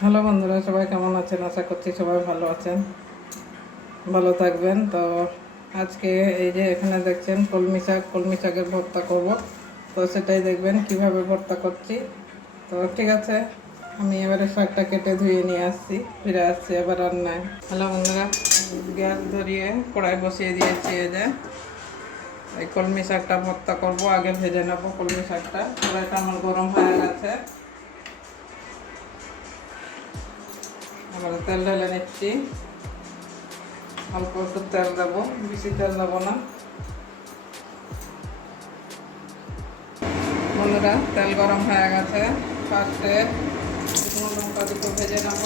Hello বন্ধুরা, সবাই কেমন আছেন? আশা করছি সবাই ভালো আছেন। ভালো থাকবেন। তো আজকে এই যে এখানে দেখছেন, কলমি শাক, কলমি শাকের ভর্তা করব। তো সেটাই দেখবেন, কীভাবে ভর্তা করছি। তো ঠিক আছে, আমি এবারে শাকটা কেটে ধুয়ে নিয়ে আসছি, ফিরে আসছি এবার রান্নায়। হ্যালো বন্ধুরা, গ্যাস ধরিয়ে কড়াই বসিয়ে দিয়েছি এই যে। এই কলমি শাকটা ভর্তা করব, আগে ভেজে নেব কলমি শাকটা। কড়াইটা আমার গরম হয়ে গেছে। আবার তেল ঢেলে নিচ্ছি। অল্প একটু তেল দেবো, বেশি তেল দেবো না। বন্ধুরা, তেল গরম হয়ে গেছে। ফার্স্টে শুকনো লঙ্কা দুটো ভেজে নেব।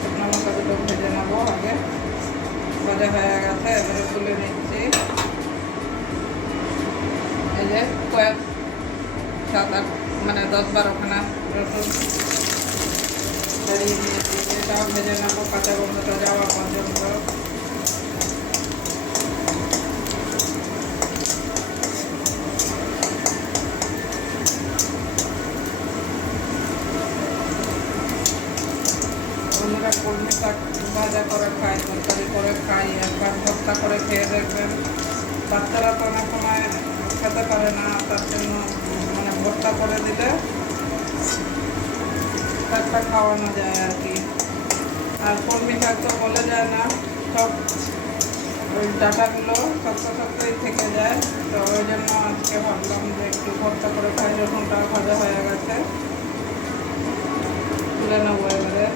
শুকনো লঙ্কা দুটো ভেজে নেব আগে। ভাজা হয়ে গেছে, এবারে তুলে নিচ্ছি। এই যে কয়েক, সাত, আট মানে দশ বারোখানা রসুন। ছাড়িয়ে নিয়েছি এটাও ভেজে নেব, কাঁচা গন্ধটা যাওয়া পর্যন্ত। অন্যরা কলমি শাক ভাজা করে খায় তরকারি করে খাই, একবার ভর্তা করে খেয়ে দেখবেন। বাচ্চারা তো অনেক সময় খেতে পারে না, তার জন্য ভর্তা করে দিলে টাটকা খাওয়ানো যায় আর কি। আর কলমি শাক তো বলে যায় না, সব ওই ডাটাগুলো শক্ত শক্তই থেকে যায়। তো ওই জন্য আজকে ভাবলাম যে একটু ভর্তা করে খাই যখনটা ভাজা হয়ে গেছে। তুলে নেব এবারে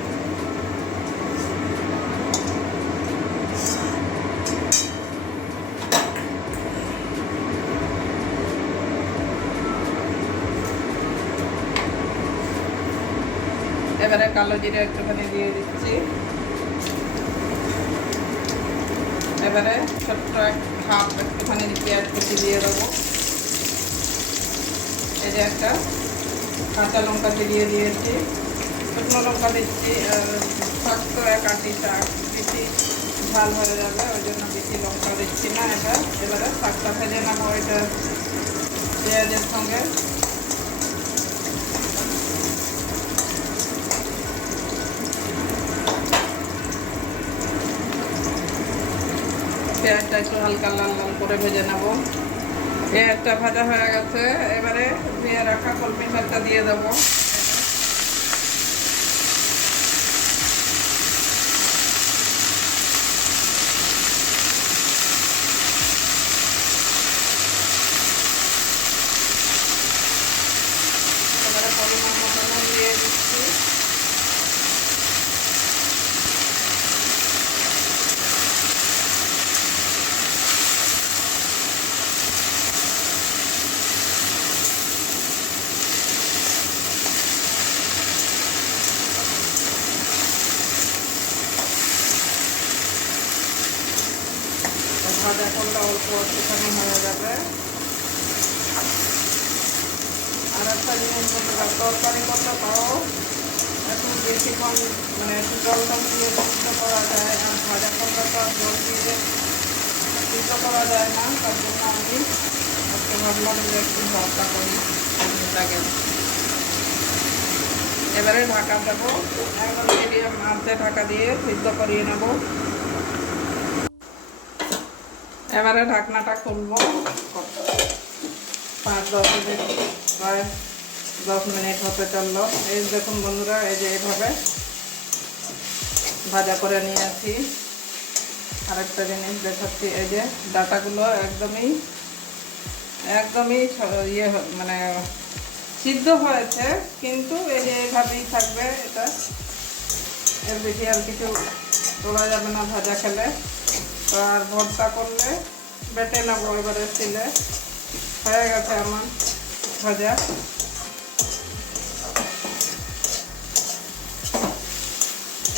এবারে কালো জিরে একটুখানি দিয়ে দিচ্ছি। এবারে ছোট্ট এক হাফ একটুখানি পেঁয়াজ কুচি দিয়ে দেবো। এই যে একটা কাঁচা লঙ্কা দিয়ে দিয়েছি। শুকনো লঙ্কা দিচ্ছি, আর শাক তো এক আটি শাক। বেশি ঝাল হয়ে যাবে, ওই জন্য বেশি লঙ্কা দিচ্ছি না এটা। এবারে শাকটা ভেজে নেব এটা পেঁয়াজের সঙ্গে। পেঁয়াজটা একটু হালকা লাল লাল করে ভেজে নেব। পেঁয়াজটা ভাজা হয়ে গেছে, এবারে ধুয়ে রাখা কলমি ভাতটা দিয়ে দেবো এবারে পরিমাণ মতো নুন দিয়ে দিচ্ছি ভাজা করলে অল্প একটুখানি হয়ে যাবে আর একটা জিনিস তরকারি করতে পারো একটু বেশিক্ষণ মানে একটু জল দিয়ে সিদ্ধ করা যায় আর ভাজা জল দিয়ে সিদ্ধ করা যায় না তার জন্য আমি আজকে ভাবলাম যে একটু করি এবারে ঢাকা দেবো। একদম মিডিয়াম আঁচে ঢাকা দিয়ে সিদ্ধ করিয়ে নেব। এবারে ঢাকনাটা খুলবো। পাঁচ দশ মিনিট, প্রায় দশ মিনিট হতে চলল। এই দেখুন বন্ধুরা, এই যে এইভাবে ভাজা করে নিয়ে নিয়েছি। আরেকটা জিনিস দেখাচ্ছি, এই যে ডাটাগুলো একদমই একদমই ইয়ে মানে সিদ্ধ হয়েছে, কিন্তু এই যে এইভাবেই থাকবে এটা। এর বেশি আর কিছু তোলা যাবে না ভাজা খেলে। আর ভর্তা করলে বেটে নেব এবারে সিলে হয়ে গেছে আমার ভাজা।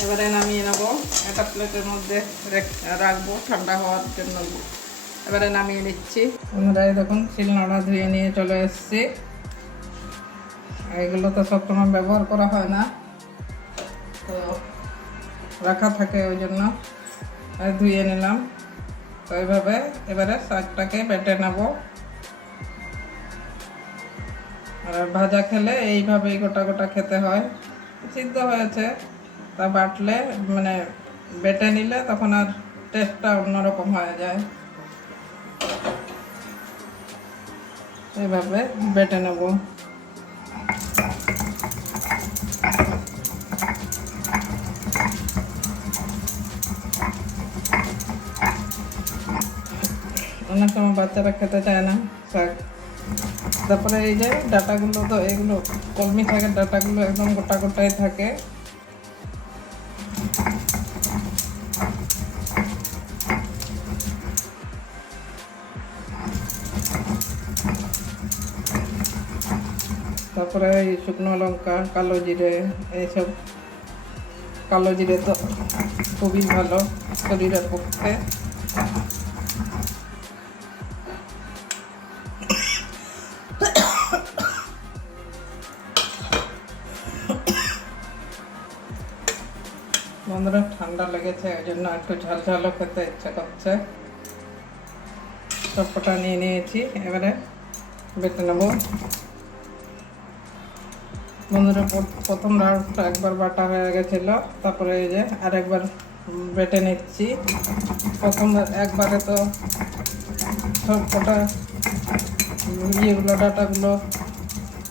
এবারে নামিয়ে নেব। একটা প্লেটের মধ্যে রাখব ঠান্ডা হওয়ার জন্য। এবারে নামিয়ে নিচ্ছি। আমরা দেখুন, শিলনোড়া ধুয়ে নিয়ে চলে এসেছি। এগুলো তো সবসময় ব্যবহার করা হয় না। তো রাখা থাকে ওই জন্য। ধুয়ে নিলাম। তো এইভাবে এবারে শাকটাকে বেটে নেব। আর ভাজা খেলে এইভাবেই গোটা গোটা খেতে হয়। সিদ্ধ হয়েছে। তা বাটলে মানে বেটে নিলে তখন আর টেস্টটা অন্যরকম হয়ে যায়। এইভাবে বেটে নেব। অনেক সময় বাচ্চারা খেতে চায় না শাক তারপরে এই যে ডাটাগুলো তো এগুলো, কলমি থাকে ডাটাগুলো একদম গোটা গোটাই থাকে। তারপরে এই শুকনো লঙ্কা, কালো জিরে, এইসব। কালো জিরে তো খুবই ভালো শরীরের পক্ষে। লেগেছে ওই জন্য একটু ঝাল ঝালও খেতে ইচ্ছা করছে। সবকটা নিয়ে নিয়েছি, এবারে বেটে নেব। বন্ধুরা প্রথম রাউন্ডটা একবার বাটা হয়ে গেছিল, তারপরে এই যে আরেকবার বেটে নিচ্ছি। প্রথম একবারে তো সব কটা ইয়েগুলো, ডাটাগুলো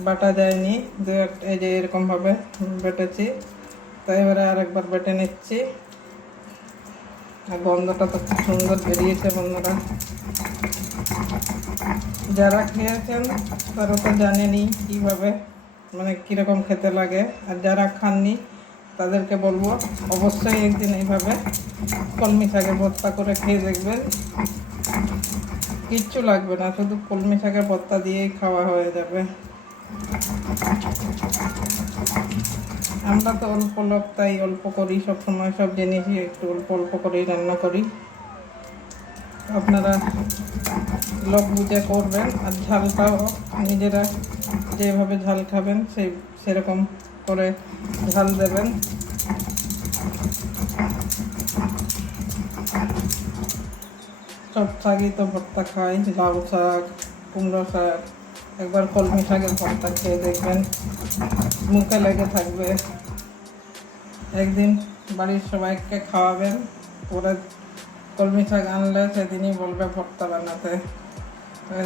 বাটা যায়নি। দু এই যে এরকমভাবে বেটেছি। তো এবারে আরেকবার বেটে নিচ্ছি। আর গন্ধটা তো খুব সুন্দর বেরিয়েছে বন্ধুরা। যারা খেয়েছেন তারা তো জানেনি কীভাবে মানে কীরকম খেতে লাগে। আর যারা খাননি, তাদেরকে বলব অবশ্যই একদিন এইভাবে কলমি শাকের ভর্তা করে খেয়ে দেখবেন। কিচ্ছু লাগবে না, শুধু কলমি শাকের ভর্তা দিয়েই খাওয়া হয়ে যাবে। আমরা তো অল্প লোক, তাই অল্প করি সব সময় সব জিনিসই একটু অল্প অল্প করেই রান্না করি। আপনারা লোক বুঝে করবেন, আর ঝালটাও নিজেরা যেভাবে ঝাল খাবেন, সেই, সেরকম করে ঝাল দেবেন। সব শাকই তো ভর্তা খাই, লাউ শাক, কুমড়ো শাক। একবার কলমি শাকের ভর্তা খেয়ে দেখবেন। মুখে লেগে থাকবে। একদিন বাড়ির সবাইকে খাওয়াবেন। পরে কলমি শাক আনলে সেদিনই বলবে ভর্তা বানাতে।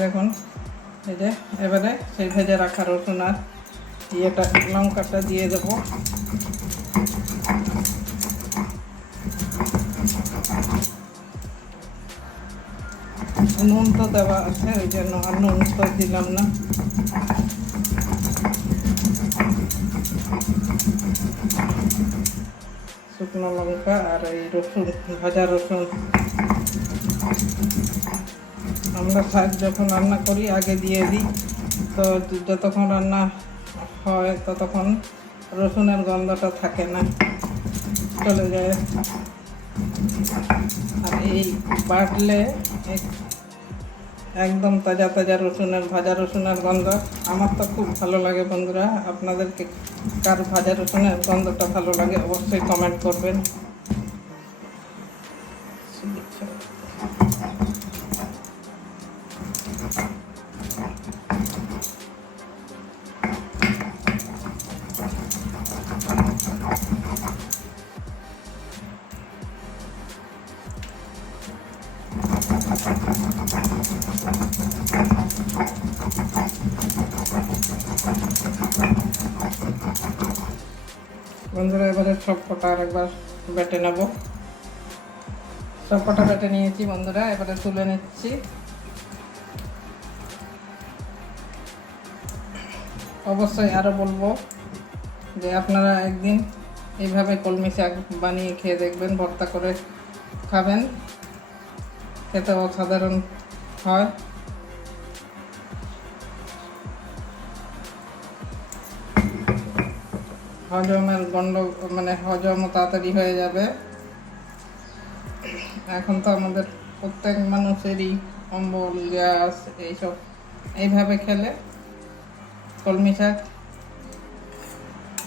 দেখুন, এই যে এবারে সেই ভেজে রাখা রসুন আর ইয়েটা, লঙ্কাটা দিয়ে দেবো। নুন তো দেওয়া আছে, ওই জন্য আর নুন তো দিলাম না। শুকনো লঙ্কা আর এই রসুন, ভাজা রসুন। আমরা শাক যখন রান্না করি, আগে দিয়ে দিই। তো যতক্ষণ রান্না হয়, ততক্ষণ রসুনের গন্ধটা থাকে না। চলে যায়। আর এই বাটলে একদম তাজা তাজা রসুনের, ভাজা রসুনের গন্ধ। আমার তো খুব ভালো লাগে বন্ধুরা। আপনাদেরকে কার ভাজা রসুনের গন্ধটা ভালো লাগে অবশ্যই কমেন্ট করবেন। বন্ধুরা, এবারে সব কটা আরেকবার বেটে নেব। সব কটা বেটে নিয়েছি বন্ধুরা, এবারে তুলে নিচ্ছি। অবশ্যই আরও বলব যে আপনারা একদিন এইভাবে কলমি শাক বানিয়ে খেয়ে দেখবেন, ভর্তা করে খাবেন। খেতে অসাধারণ হয়। হজমের গন্ড মানে হজমও তাড়াতাড়ি হয়ে যাবে। এখন তো আমাদের প্রত্যেক মানুষেরই অম্বল, গ্যাস, এইসব এইভাবে খেলে কলমি শাক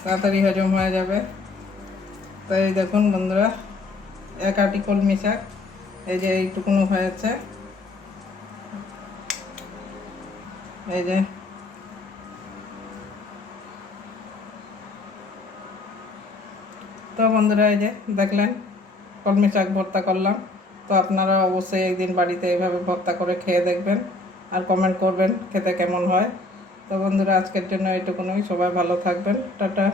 তাড়াতাড়ি হজম হয়ে যাবে। তাই দেখুন বন্ধুরা, এক আটি কলমি শাক, এই যে এইটুকুনো হয়েছে। এই যে তো বন্ধুরা এই যে দেখলেন, কলমি শাক ভর্তা করলাম। তো আপনারা অবশ্যই একদিন বাড়িতে এইভাবে ভর্তা করে খেয়ে দেখবেন আর কমেন্ট করবেন খেতে কেমন হয়। তো বন্ধুরা, আজকের জন্য এটুকুনই সবাই ভালো থাকবেন। টাটা।